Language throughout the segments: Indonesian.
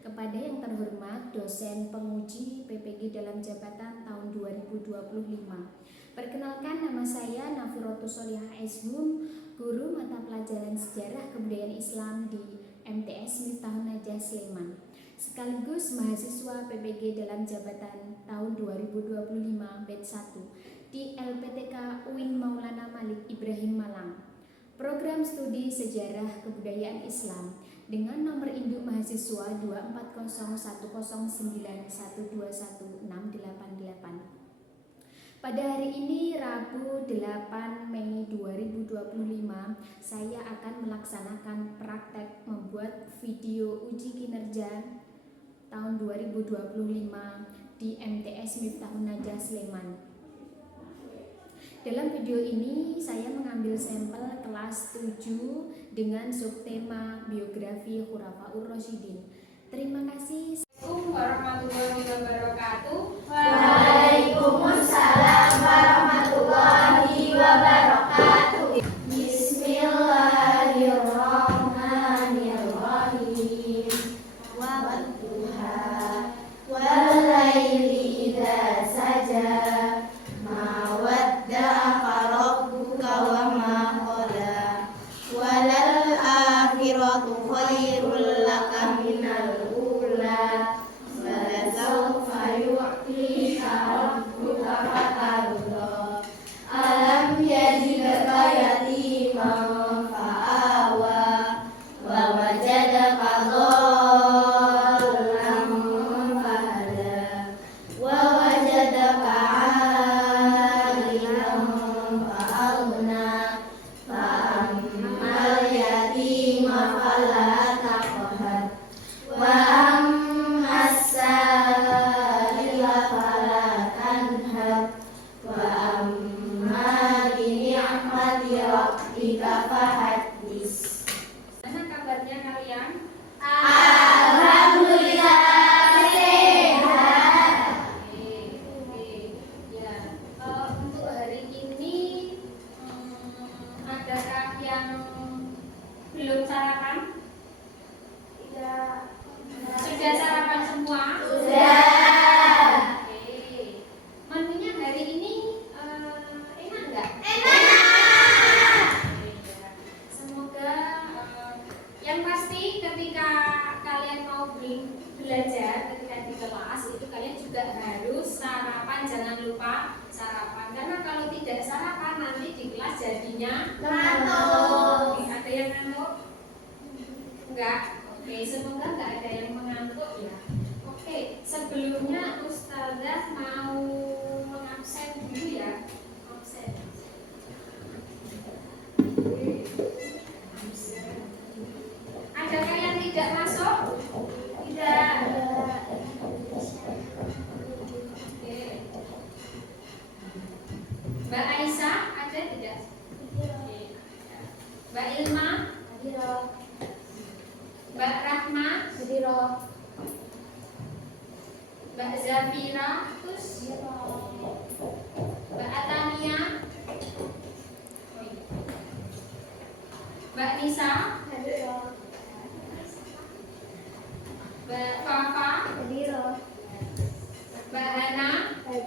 kepada yang terhormat dosen penguji PPG dalam jabatan tahun 2025. Perkenalkan, nama saya Nafirotus Solihah Eshum, guru mata pelajaran Sejarah Kebudayaan Islam di MTS Miftahun Najah Sleman, sekaligus mahasiswa PPG dalam jabatan tahun 2025 batch 1 di LPTK UIN Maulana Malik Ibrahim Malang. Program studi Sejarah Kebudayaan Islam dengan nomor induk mahasiswa 24009121688. Pada hari ini Rabu 8 Mei 2025, saya akan melaksanakan praktek membuat video uji kinerja tahun 2025 di MTS Miftahun Najah Sleman. Dalam video ini saya mengambil sampel kelas 7 dengan subtema biografi Khulafaur Rasyidin. Terima kasih. Assalamualaikum warahmatullahi wabarakatuh. Waalaikumsalam warahmatullahi wabarakatuh. Bismillahirrahmanirrahim. Wadduha wal laili idza saja. Ma wadda'aka rabbuka wa ma qala. Walal akhiratu khairul laka minal ula. Walasawfa yu'tika rabbuka fatarda. Alam yajidka yatiman fa'awa. Wa wajadaka dhallan fahada. Wa wajadaka 'ailan fa'aghna. Fa'ammal yatima fala taqhar. Wa ammas sa'ila fala tanhar. Wa amma bi ni'mati rabbika fahaddits. Mana kabarnya kalian? Alhamdulillah sehat. Ya. Untuk hari ini adakah yang belum sarapan? Tidak. Sudah sarapan semua? Sudah. Oke. Menunya hari ini enak nggak? Enak. Ya. Semoga yang pasti ketika kalian mau belajar ketika di kelas itu kalian juga harus sarapan, jangan lupa sarapan, karena kalau tidak sarapan nanti di kelas jadinya Ngantuk. Ada yang ngantuk? Enggak? Oke, semoga nggak ada yang mengantuk ya. Oke, sebelumnya Ustazah mau mengabsen dulu ya. Absen. Adakah yang tidak masuk? Tidak. Oke. Mbak Aisyah ada tidak? Oke. Mbak Ilma? Mbak Rahma? Mbak Zafira? Terus? Mbak Atamia? Mbak Nisa? Mbak Fafa? Mbak Hana? Mbak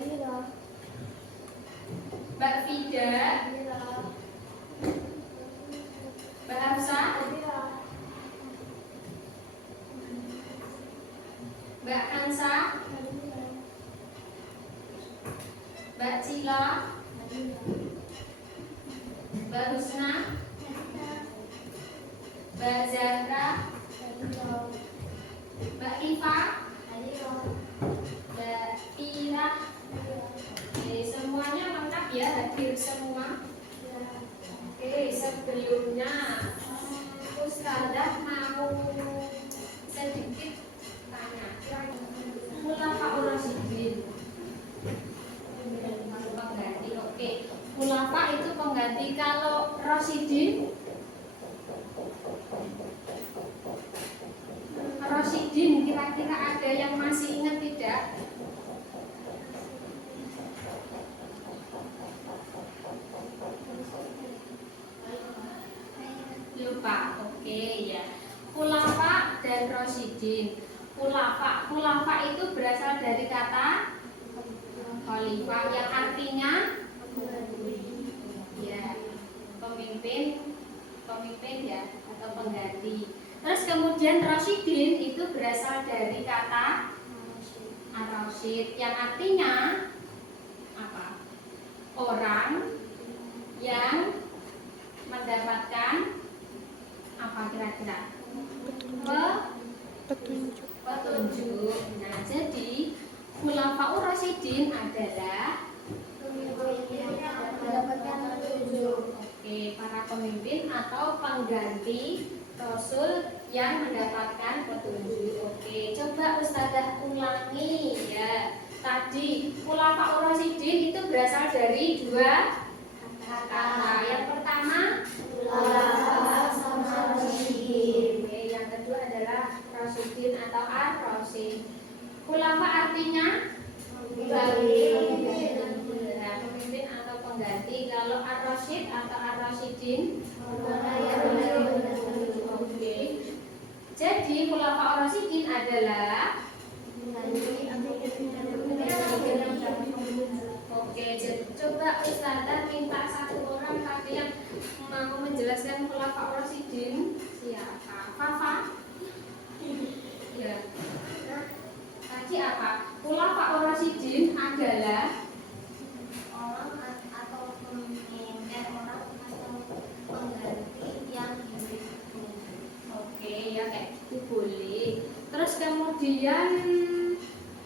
Fida? Mbak Hafsah? Mbak Hansa? Mbak Cila? Mbak Husna? Mbak Zahra? Mbak Iva? Mbak Tira? Oke, semuanya lengkap ya, hadir semua. Oke, sebelumnya Ustazah mau sedikit tanya. Khulafaur Rasyidin pengganti. Oke, khulafa itu pengganti. Kalau Rasyidin kira-kira ada yang masih ingat tidak? Lupa. Oke ya. Khulafa dan Rasyidin. Khulafa itu berasal dari kata khalifah yang artinya ya pemimpin ya atau pengganti. Terus kemudian Rasyidin itu berasal dari kata ar-rasyid yang artinya apa? Orang yang mendapatkan apa kira-kira? Petunjuk. Nah, jadi Khulafaur Rasyidin adalah para pemimpin atau pengganti Rasul yang mendapatkan petunjuk. Coba Ustazah ulangi ya. Tadi Khulafaur Rasyidin itu berasal dari dua kata. Yang pertama yang kedua adalah Rasyidin atau ar-rasyid. Khulafa artinya pemimpin atau pengganti. Kalau ar-rasyid atau ar-rasyidin jadi khulafa ar-rasyidin adalah jadi coba Ustazah minta satu orang tadi yang mau menjelaskan khulafa ar-rasyidin. Siapa? Fafa? Ya. Tadi apa? Khulafa ar-rasyidin adalah orang atau pemimpin orang atau pengganti yang diberi. Ya kayak itu boleh. Terus kemudian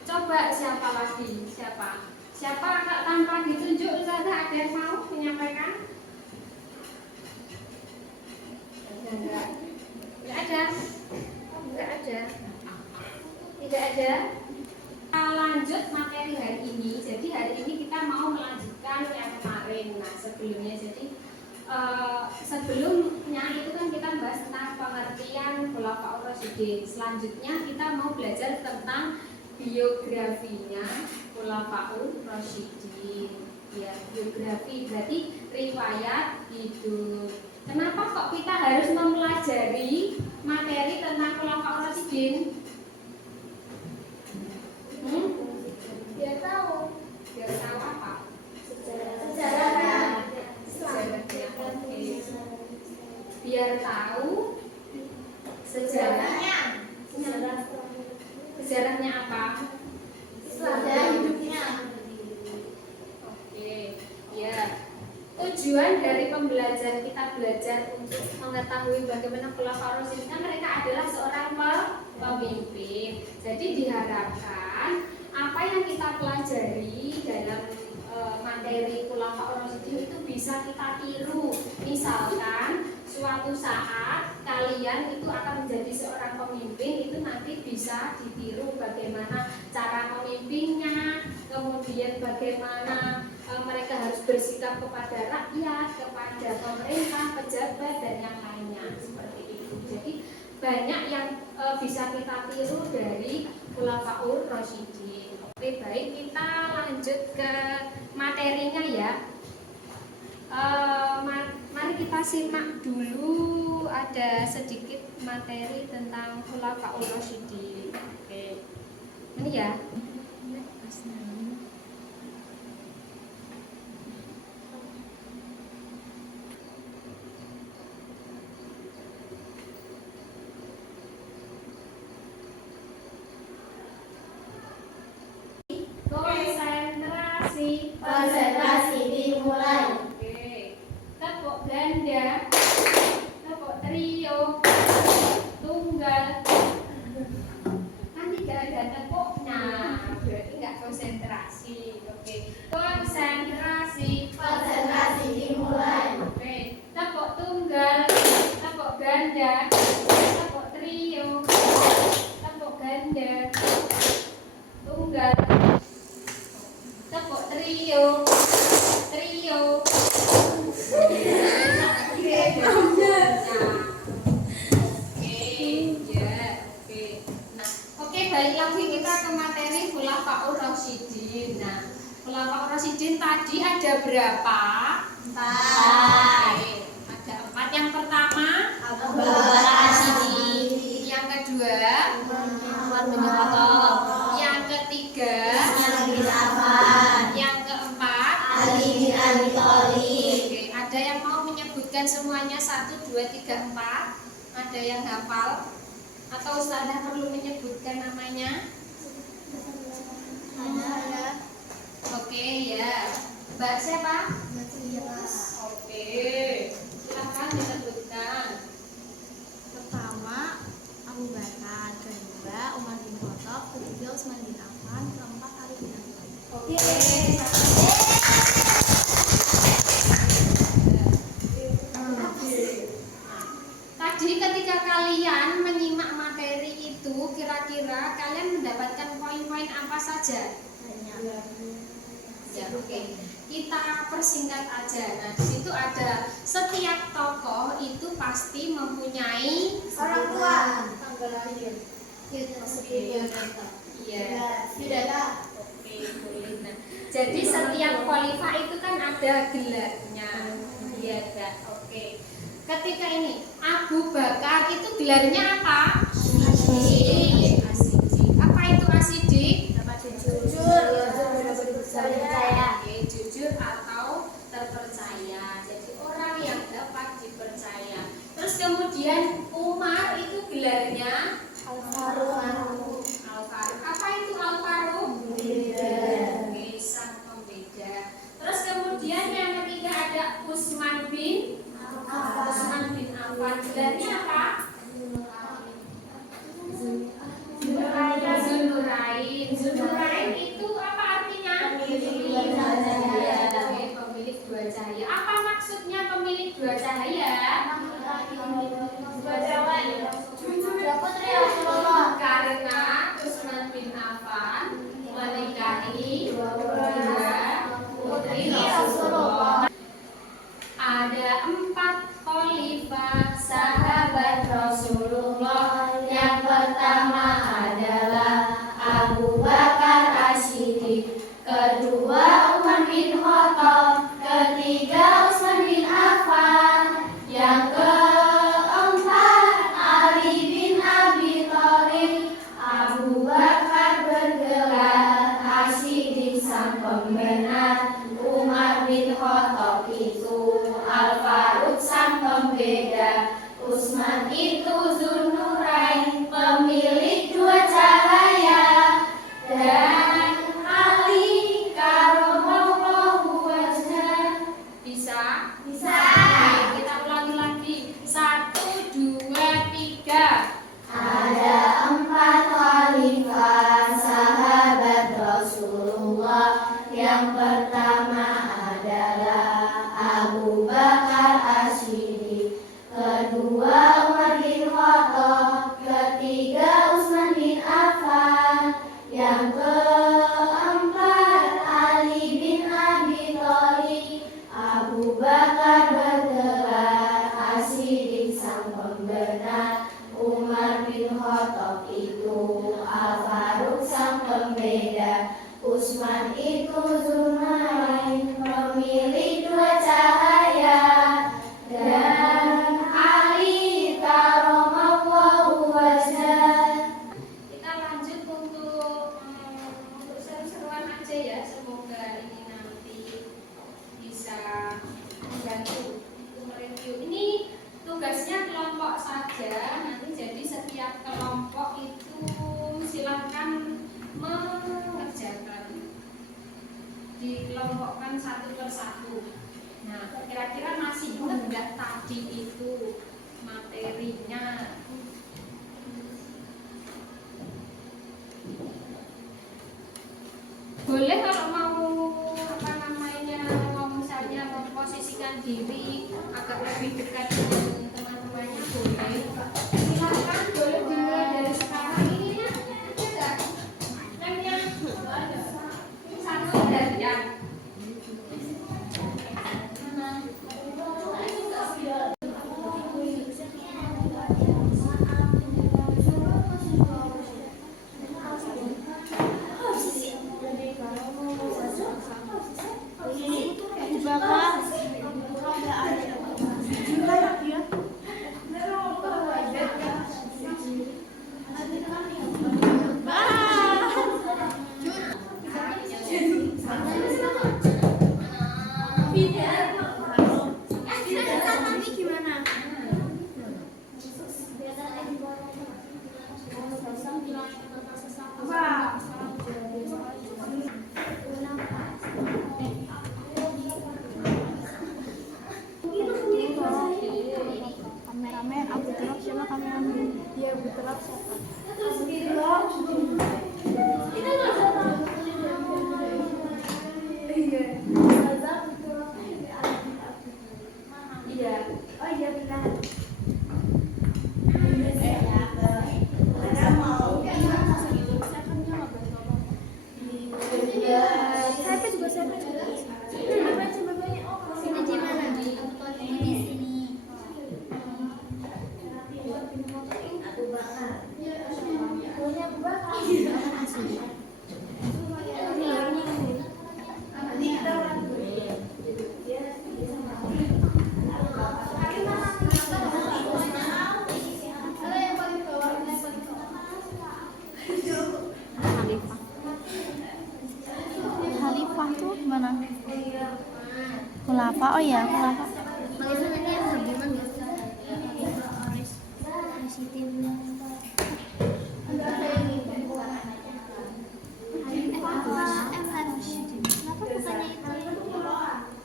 coba siapa lagi? Siapa tanpa ditunjuk Ustazah ada yang mau menyampaikan? Enggak ada. Tidak ada. Kita lanjut materi hari ini. Jadi hari ini kita mau melanjutkan yang kemarin. Nah, sebelumnya sebelumnya itu kan kita bahas tentang pengertian Khulafaur Rasyidin. Selanjutnya kita mau belajar tentang biografinya Khulafaur Rasyidin. Ya, biografi berarti riwayat hidup. Kenapa kok kita harus mempelajari materi tentang Khulafaur Rasyidin? Biar tahu apa? sejarahnya. Biar tahu sejarahnya apa? Sejarah hidupnya. Ya. Tujuan dari pembelajaran kita belajar untuk mengetahui bagaimana Khulafaur Rasyidin kan mereka adalah seorang pemimpin. Jadi diharapkan apa yang kita pelajari dalam materi Khulafaur Rasyidin itu bisa kita tiru. Misalkan suatu saat kalian itu akan menjadi seorang pemimpin, itu nanti bisa ditiru bagaimana cara memimpinnya, kemudian bagaimana mereka harus bersikap kepada rakyat, kepada pemerintah, pejabat dan yang lainnya seperti itu. Jadi banyak yang bisa kita tiru dari Khulafaur Rasyidin. Oke, baik, kita lanjut ke materinya ya. Mari kita simak dulu ada sedikit materi tentang Khulafaur Rasyidin. Oke. Ini ya. Konsentrasi dimulai. Oke. Tepuk ganda, tepuk trio, tunggal. Kan tidak ada tepuknya, berarti nggak konsentrasi. Oke. Konsentrasi dimulai. Oke. Tepuk tunggal, tepuk ganda, tepuk trio, tepuk ganda, tunggal. Tepuk trio. Oke, balik lagi kita ke materi Khulafaur Rasyidin. Nah, Khulafaur Rasyidin tadi ada berapa? 4. Ada 4. Yang pertama Abu Bakar As-Siddiq. Yang kedua Umar bin 4. Ada yang hafal? Atau Ustazah perlu menyebutkan namanya? Ada. Oke ya. Mbak siapa? Oke. Silakan disebutkan. Pertama Abu Bakar, kedua Umar bin Khattab, ketiga Utsman bin Affan, keempat Ali bin Abi Thalib. Oke. Tadi ketika kalian menyimak materi itu, kira-kira kalian mendapatkan poin-poin apa saja? Ya, oke. Kita persingkat aja. Nah, di situ ada setiap tokoh itu pasti mempunyai Orang tua. Tanggal lahir. Iya. Oke, boleh. Nah, jadi setiap khalifah itu kan ada gelarnya. Iya, Kak. Oke. Ketika ini Abu Bakar itu gelarnya apa? Asidik. Apa itu asidik? Oke, jujur atau terpercaya. Jadi orang yang dapat dipercaya. Terus kemudian Umar itu gelarnya Al-Faruq. Apa itu Al-Faruq? Oke, sang pembeda. Terus kemudian yang ketiga ada Utsman bin Affan. Gelarnya apa? Zunurain itu apa artinya? Pemilik dua cahaya. Apa maksudnya pemilik dua cahaya? Karena Utsman bin Affan menikahi dua putri Rasulullah. Ada 4 khalifah sahabat Rasulullah. Yang pertama adalah Abu Bakar As-Siddiq, kedua Umar bin Khattab, ketiga Utsman bin Affan, yang keempat Ali bin Abi Thalib. Abu Bakar bergelar As-Siddiq sang pembenar, Umar bin Khattab itu Al-Faruq sang pembeda, Utsman itu Dzunurain pemilik dua cahaya, dan Ali karramallahu wajhah. Bisa? Bisa. Oke, kita ulangi lagi. 1, 2, 3. Ada 4 khalifah sahabat Rasulullah. Yang pertama adalah Abu Bakar As-Siddiq, kedua Umar bin Khattab, ketiga Utsman bin Affan, yang keempat Ali bin Abi Thalib. Abu Bakar bergelar As-Siddiq sang pembenar, Umar bin Khattab itu Al-Faruq sang pembeda, Utsman itu Dzunurain pemilik dua cahaya, dan Ali karramallahu wajhah. Kita lanjut untuk seru-seruan aja ya. Semoga ini nanti bisa membantu untuk mereview. Ini tugasnya kelompok saja. Nanti jadi setiap kelompok itu silakan mengerjakan, dikelompokkan satu persatu. Nah, kira-kira masih ingat nggak tadi itu materinya? Boleh kalau mau mau misalnya memposisikan diri agak lebih dekat dengan teman-temannya, boleh. Silakan, boleh dimulai dari sekarang. Ini ya, ada lemnya satu dari yang mana? Betul siapa? Ini di mana? Di sini. Khalifah tuh gimana? Khulafa, oh ya khulafa. Khalifah nanti yang gabungan ya. Presiden. Kenapa bukannya itu?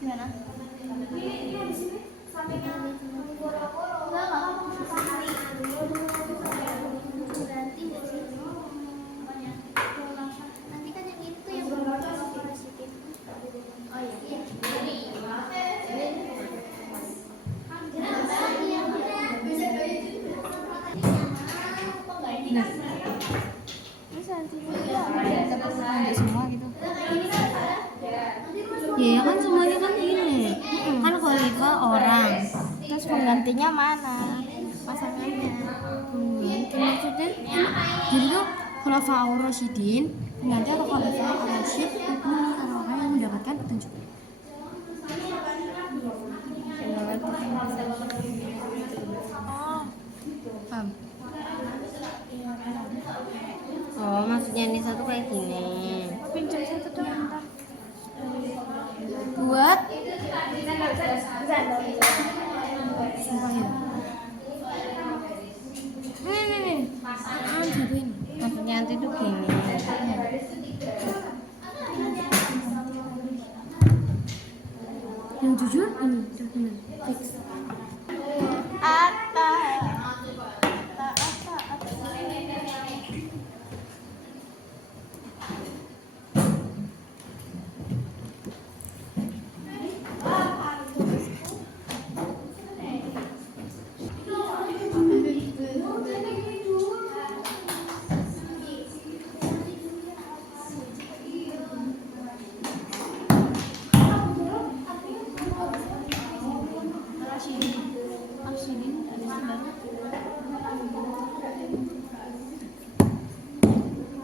Gimana? Berarti nggak sih? Nanti kan yang itu yang presiden. Oh iya. Terus nanti ada semua gitu. Ya kan semuanya kan ini. Kan khalifah orang. Terus penggantinya mana? Pasangannya. Maksudnya jadi tuh khulafa ar-rasyidin pengganti atau khalifah ar-rasyid itu orang-orang yang mendapatkan petunjuk. Oh, paham. Oh, maksudnya ini satu kayak gini. Pinjam satu dong bentar. Buat semuanya. Nih. Satu ini. Maksudnya nanti tuh gini. Yang jujur ini benar fix. Apa?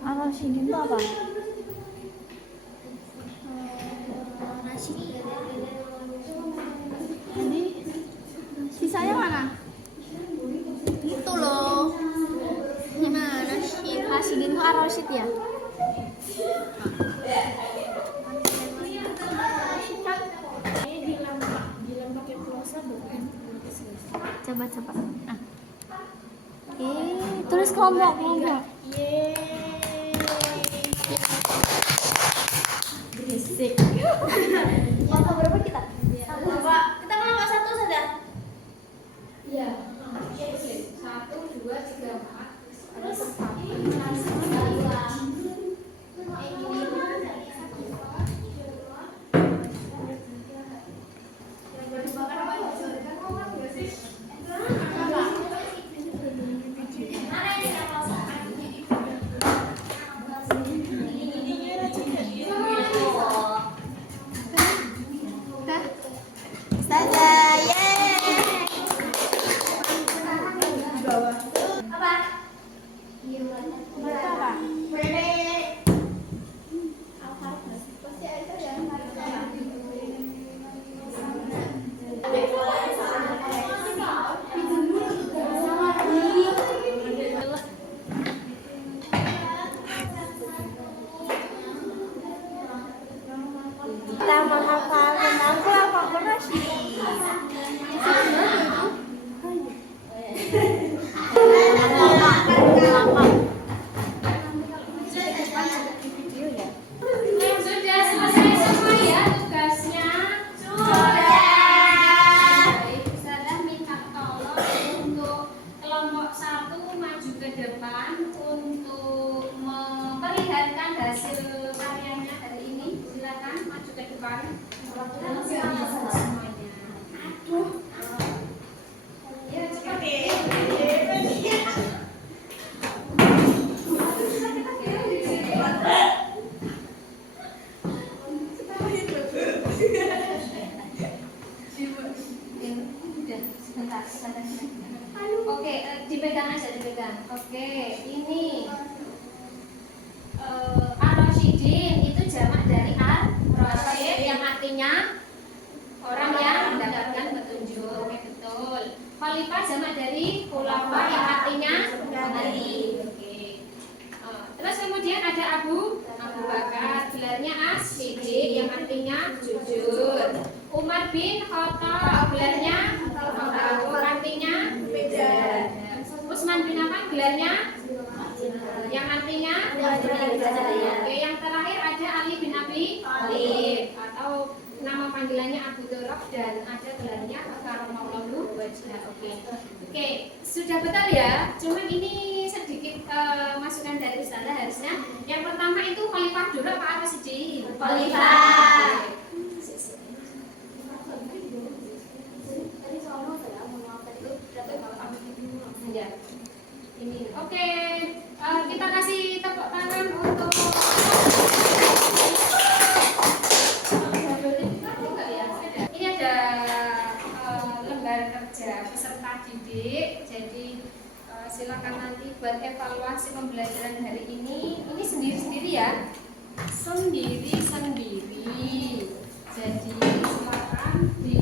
Ar-rasyidin itu apa? Jadi sisanya mana? Itu loh. Gimana sih? Rasyidin itu ar-rasyid ya? Coba. Ah. Tulis kelompok. Berisik. Kelompok berapa kita? Dua. Kita kelompok satu saja. Iya. 1, 2, 3, 4. Terus maju ke depan untuk memperlihatkan hasil karyanya hari ini. Silakan maju ke depan. Semuanya. Ya, Oke, dipegang aja, dipegang. Oke, ini Ar-Rasyidin itu jamak dari Ar-Rasyid yang artinya orang yang mendapatkan petunjuk. Oke, betul. Khalifah jamak dari khulafa yang artinya pengganti. Oke. Terus kemudian ada Abu Bakar, gelarnya As-Siddiq yang artinya jujur. Umar bin Khattab, gelarnya Faruq, artinya beda. Utsman bin Affan, gelarnya yang artinya oke, yang terakhir ada Ali bin Abi Thalib atau nama panggilannya Abu Durrah dan ada gelarnya Karamallahu wajhah. Oke, sudah betul ya. Cuma ini sedikit masukan dari Ustazah harusnya. Yang pertama itu Khalifah dulu apa Siddiq? Khalifah. Ya. Ini. Oke, kita kasih tepuk tangan untuk ini ada lembar kerja peserta didik. Jadi silakan nanti buat evaluasi pembelajaran hari ini. Ini sendiri-sendiri ya. Sendiri-sendiri. Jadi silakan di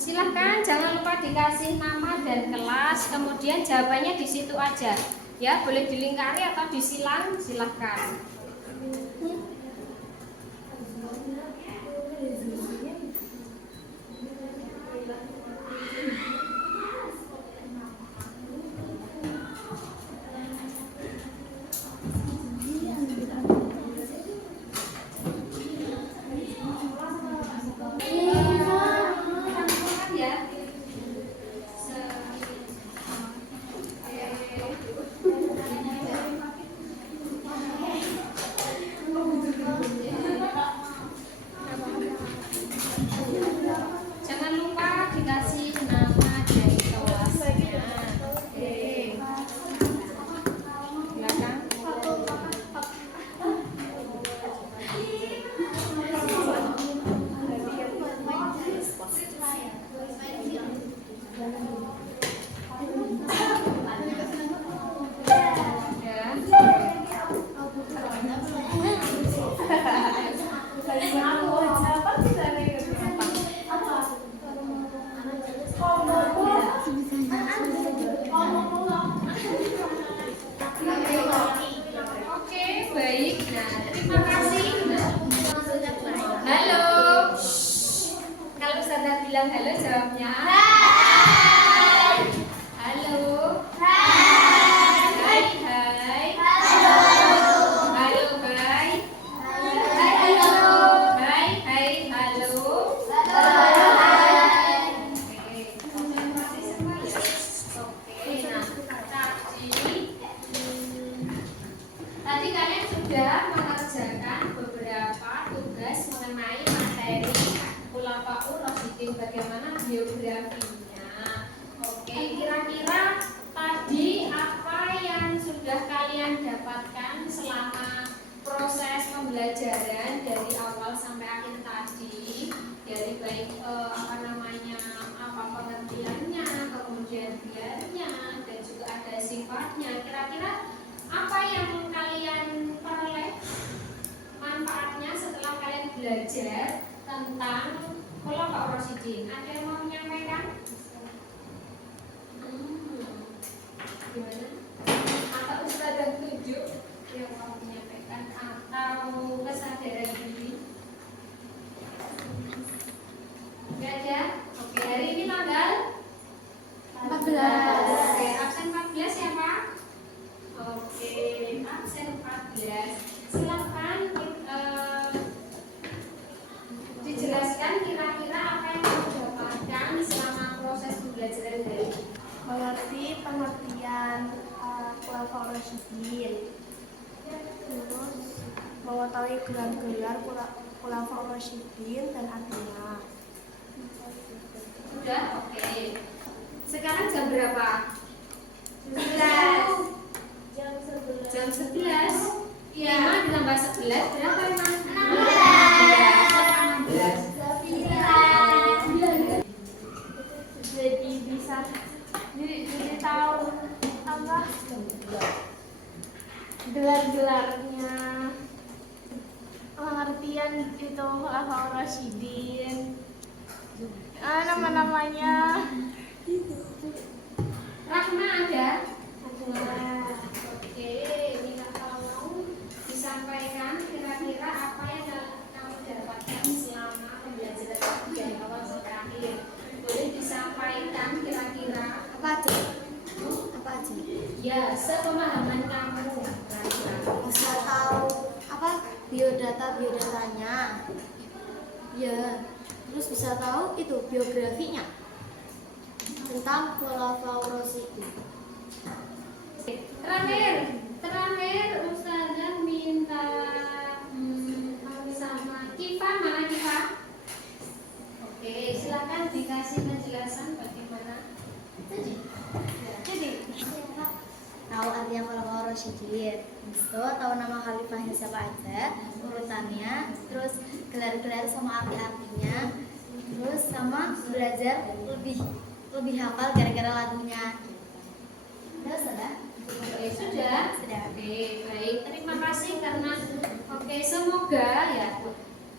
silahkan jangan lupa dikasih nama dan kelas, kemudian jawabannya di situ aja ya, boleh dilingkari atau disilang, silahkan. Jangan lupa dikasih nama dan kelasnya. Silakan. Oke, baik. Nah, terima kasih. Halo. Kalau Ustazah bilang halo, jawabnya hai. Halo. Hai. Hai. Halo. Halo, hai. Hai, halo. Hai, hai, halo. Tadi kalian sudah mengerjakan beberapa tugas mengenai materi Khulafaur Rasyidin, bagaimana biografinya. Oke, kira-kira tadi apa yang sudah kalian dapatkan selama proses pembelajaran dari awal sampai akhir tadi, dari baik apa pengertiannya, kemudian gelarnya, dan juga ada sifatnya. Kira-kira apa yang kalian peroleh manfaatnya setelah kalian belajar tentang Khulafaur Rasyidin? Ada yang mau menyampaikan? Gimana? Atau Ustazah tunjuk yang mau menyampaikan atau kesadaran diri? Gak ada? Oke, hari ini pembelajaran dari Mengerti pengertian khulafaur rasyidin. Terus mengetahui gelar-gelar khulafaur rasyidin dan artinya. Sudah? Oke. Sekarang jam berapa? Jam 11. 5 ditambah 11 berapa emang? 16. Jadi bisa jadi tahu apa gelar-gelarnya, pengertian itu khulafaur rasyidin, nama-namanya. Rahma ada? Ada. Oke, Mila kalau mau disampaikan kira-kira apa yang kamu dapatkan selama pembelajaran dari awal sampai akhir. Boleh disampaikan kira-kira Apa aja? Apa aja? ya sepemahaman kamu kira-kira. Bisa tahu apa biodatanya, ya. Terus bisa tahu itu biografinya tentang khulafaur rasyidin. Terakhir Ustazah minta sama Kifa, mana Kifa? Oke, silakan dikasih penjelasan bagaimana. Jadi tahu artinya khulafaur rasyidin, itu tahu nama khalifahnya siapa aja, urutannya, terus gelar-gelar sama arti-artinya, terus sama belajar lebih hafal gara-gara lagunya. Terus ada? Oke, sudah? Oke, baik. Terima kasih karena semoga ya.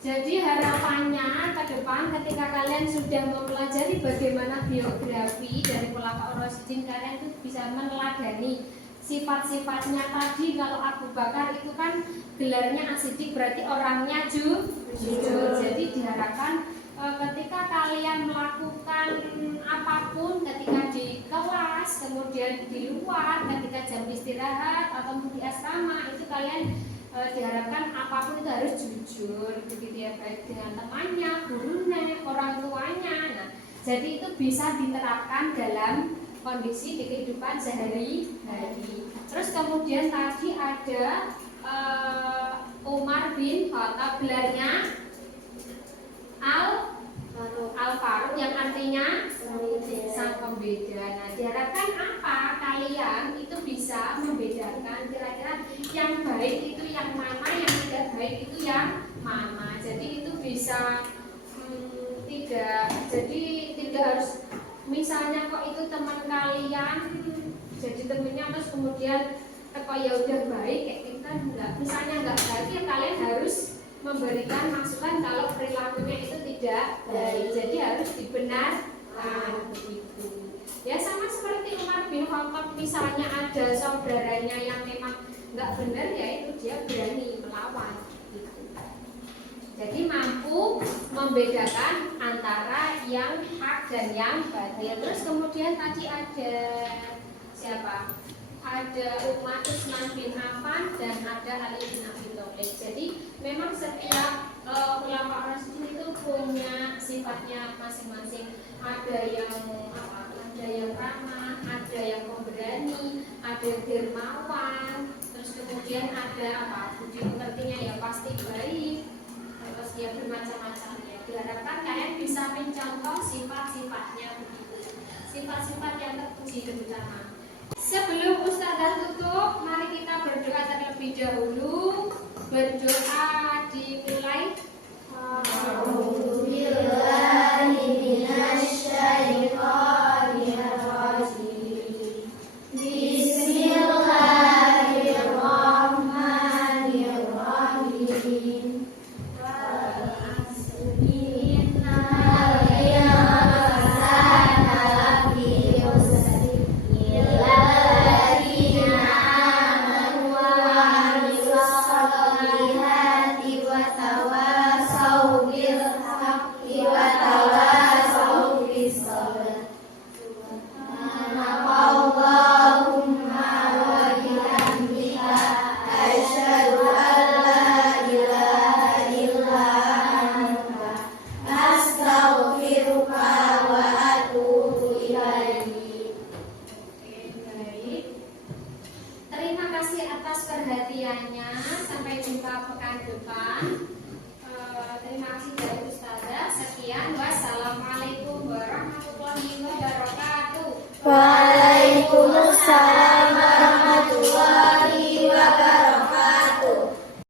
Jadi harapannya ke depan ketika kalian sudah mempelajari bagaimana biografi dari khulafaur rasyidin, kalian itu bisa meneladani sifat-sifatnya tadi. Kalau Abu Bakar itu kan gelarnya asidik, berarti orangnya jujur. Jadi diharapkan ketika kalian melakukan apapun, ketika di kelas, kemudian di luar, ketika jam istirahat atau di asrama, itu kalian diharapkan apapun itu harus jujur, begitu ya, baik dengan temannya, gurunya, orang tuanya. Nah, jadi itu bisa diterapkan dalam kondisi di kehidupan sehari-hari. Terus kemudian tadi ada Umar bin Khattab, gelarnya Al-Faruq yang artinya sang pembeda. Nah, diharapkan apa? Kalian itu bisa membedakan kira-kira yang baik itu yang mana, yang tidak baik itu yang mana. Jadi itu bisa tidak harus misalnya kok itu teman kalian jadi temennya terus kemudian kok ya udah baik kayak kita enggak. Misalnya enggak baik ya kalian harus memberikan masukan kalau perilakunya itu tidak baik, jadi harus dibenarkan begitu. Ya sama seperti Umar bin Khattab, misalnya ada saudaranya yang memang nggak benar, ya itu dia berani melawan gitu. Jadi mampu membedakan antara yang hak dan yang batil. Terus kemudian tadi ada siapa? Ada Utsman bin Affan dan ada Ali bin Abi Thalib. Jadi memang setiap ulama rasyidin itu punya sifatnya masing-masing. Ada yang ramah, ada yang pemberani, ada yang dermawan. Terus kemudian ada budi pekertinya ya pasti baik. Terus dia bermacam-macam ya. Diharapkan kalian bisa mencontoh sifat-sifatnya begitu. Sifat-sifat yang terpuji terutama. Sebelum Ustazah tutup, mari kita berdoa terlebih dahulu. Berdoa dimulai. Wa Terima kasih atas perhatiannya. Sampai jumpa pekan depan. Terima kasih dari Ustazah. Sekian. Wassalamualaikum warahmatullahi wabarakatuh. Waalaikumsalam